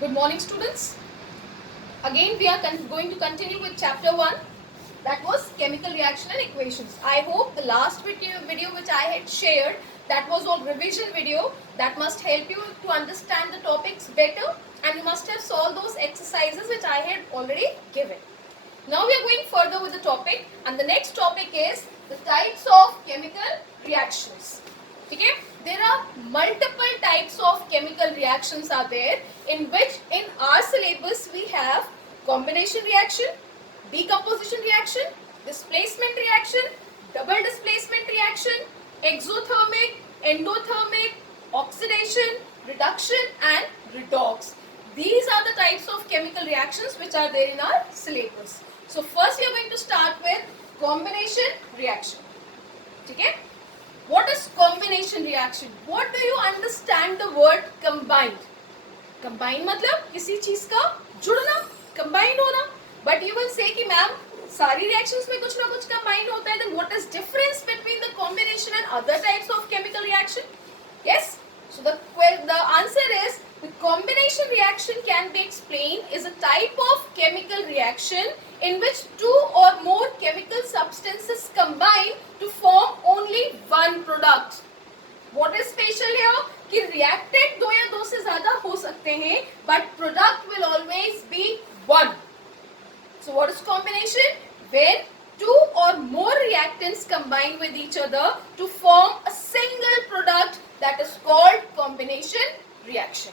Good morning, students. Again, we are going to continue with chapter 1. That was chemical reaction and equations. I hope the last video which I had shared, that was all revision video. That must help you to understand the topics better, and you must have solved those exercises which I had already given. Now we are going further with the topic, and the next topic is the types of chemical reactions. Okay, there are multiple types of chemical reactions are there, in which in our syllabus we have combination reaction, decomposition reaction, displacement reaction, double displacement reaction, exothermic, endothermic, oxidation, reduction and redox. These are the types of chemical reactions which are there in our syllabus. So first we are going to start with combination reaction. Okay? What is combination reaction? What do you understand the word combined? Combine मतलब किसी चीज का जुड़ना, combined होना. But you will say कि ma'am सारी reactions में कुछ ना कुछ combined होता है. Then what is difference between the combination and other types of chemical reaction? Yes. So the answer is the combination reaction can be explained is a type of chemical reaction in which two or more chemical substances combine to form only one product. What is special here? कि reactant दो या दो से ज़्यादा हो सकते हैं, but product will always be one. So what is combination? When two or more reactants combine with each other to form a single product, that is called combination reaction.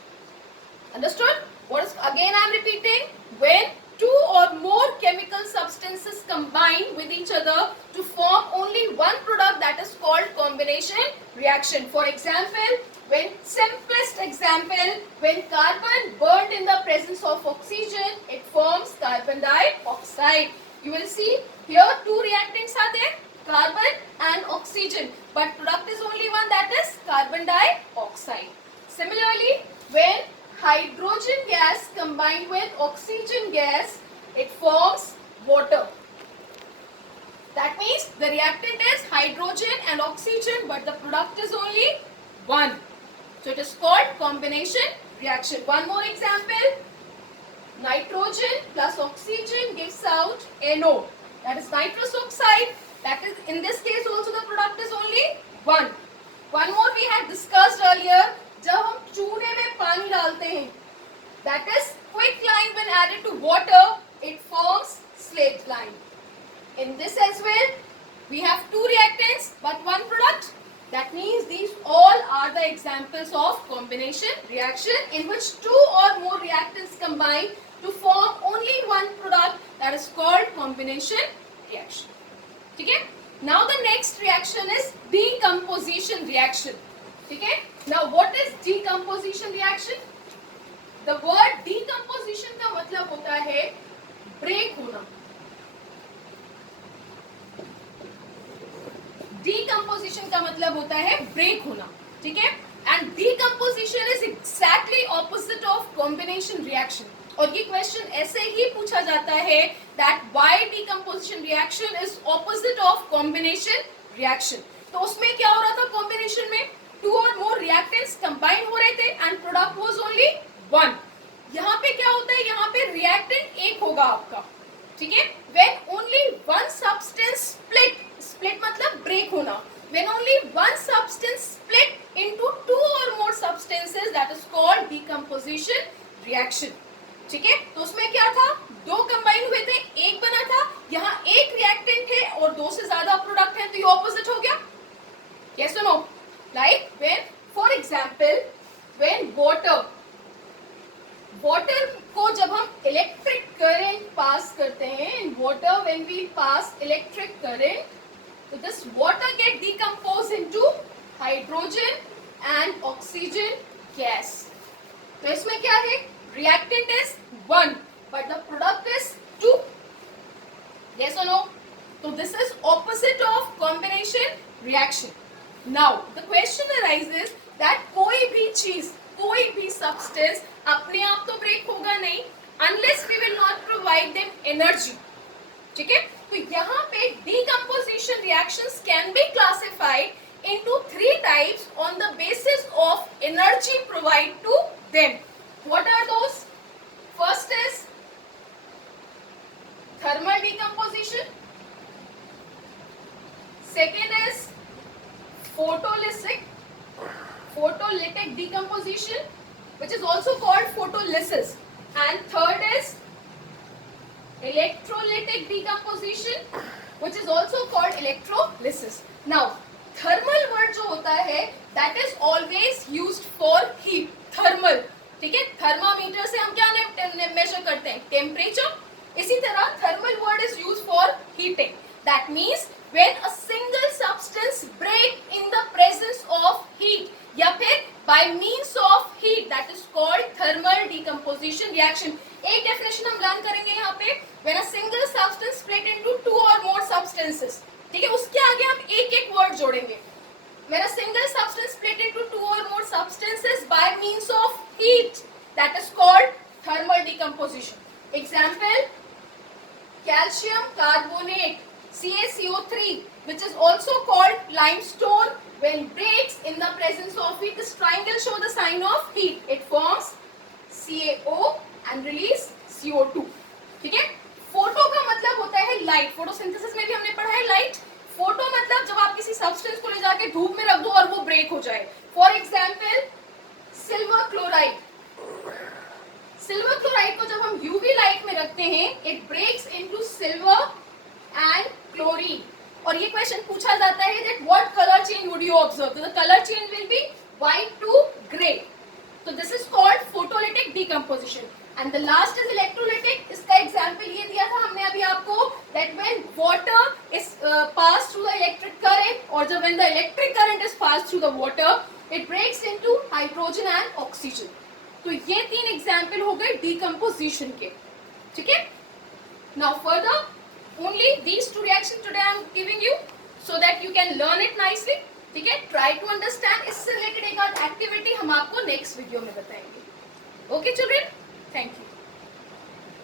Understood? What is, again I am repeating, when two or more chemical substances combine with each other to form only one product, that is called combination reaction. For example, when simplest example, when carbon burned in the presence of oxygen, it forms carbon dioxide. You will see here two reactants are there, carbon and oxygen, but product is only one, that is carbon dioxide. Similarly, when hydrogen gas combined with oxygen gas, it forms water. That means the reactant is hydrogen and oxygen, but the product is only one. So it is called combination reaction. One more example. Nitrogen plus oxygen gives out NO. That is nitrous oxide. That is, in this case also the product is only one. One more we had discussed earlier. जब हम चूने में पानी डालते हैं, that is quicklime when added to water, it forms slaked lime. In this as well, we have two reactants but one product. That means these all are the examples of combination reaction in which two or more reactants combine to form only one product, that is called combination reaction. Okay? Now the next reaction is decomposition reaction. Okay? Now what is decomposition reaction? The word decomposition का मतलब होता है break होना. Decomposition का मतलब होता है break होना. ठीक है? And decomposition is exactly opposite of combination reaction. और ये क्वेश्चन ऐसे ही पूछा जाता है that why decomposition reaction is opposite of combination reaction. तो उसमें क्या हो रहा था combination में? Two or more reactants combine हो रहे थे and product was only one. यहाँ पे क्या होता है? यहाँ पे reactant एक होगा आपका. ठीक है? When only one substance split मतलब break होना. When only one substance split into two or more substances, that is called decomposition reaction. ठीक है? तो उसमें क्या था? दो कंबाइन हुए थे, एक बना था. यहाँ एक रिएक्टेंट है और दो से ज्यादा प्रोडक्ट है, तो ये ऑपोजिट हो गया. Yes or no? Like when, for example, when water को जब हम इलेक्ट्रिक करंट पास करते हैं, in water when we pass electric current, so this water get decomposed into hydrogen and oxygen gas. तो इसमें क्या है? Reactant is one, but the product is two. Yes or no? So this is opposite of combination reaction. Now the question arises that कोई भी चीज, कोई भी substance अपने आप तो break होगा नहीं unless we will not provide them energy. ठीक है? तो यहाँ पे decomposition reactions can be classified into three types on the basis of energy provided to them. What are those? first is thermal decomposition, second is photolytic decomposition, which is also called photolysis, and third is electrolytic decomposition, which is also called electrolysis. Now thermal word जो होता है that is always used for heat. thermal, ठीक है, thermometer से हम क्या major करते हैं, टेम्परेचर. इसी तरह thermal word is used for heating. That means when a single substance break in the presence of heat, या फिर by means of heat, that is called thermal decomposition reaction. एक डेफिनेशन हम learn करेंगे यहाँ पे, when a single substance split into two or more substances. ठीक है, उसके आगे हम एक एक वर्ड जोड़ेंगे. When a single substance split into two or more substances by means of heat, that is called thermal decomposition. Example: calcium carbonate CaCO3, which is also called limestone, when breaks in the presence of heat, this triangle show the sign of heat. It forms CaO and release CO2. ठीक है, photo का मतलब होता है light. Photosynthesis में भी हमने पढ़ा है लाइट. फोटो मतलब जब आप किसी सब्सटेंस को ले जाके धूप में रख दो और वो ब्रेक हो जाए. For example silver chloride. Silver chloride को जब हम यूवी लाइट में रखते हैं, it breaks into silver and chlorine. और ये क्वेश्चन पूछा जाता है that what color change would you observe? So the color change will be white to gray. So this is called photolytic decomposition. And the last is electrolytic. इसका example ये दिया था हमने अभी आपको, that when water is passed through the electric current, or जब when the electric current is passed through the water, it breaks into hydrogen and oxygen. तो ये तीन एग्जाम्पल हो गए decomposition के. ठीक है, now further only these two reactions today I am giving you so that you can learn it nicely. ठीक है, try to understand. इससे रिलेटेड एक आध एक्टिविटी हम आपको नेक्स्ट वीडियो में बताएंगे. Okay children, thank you.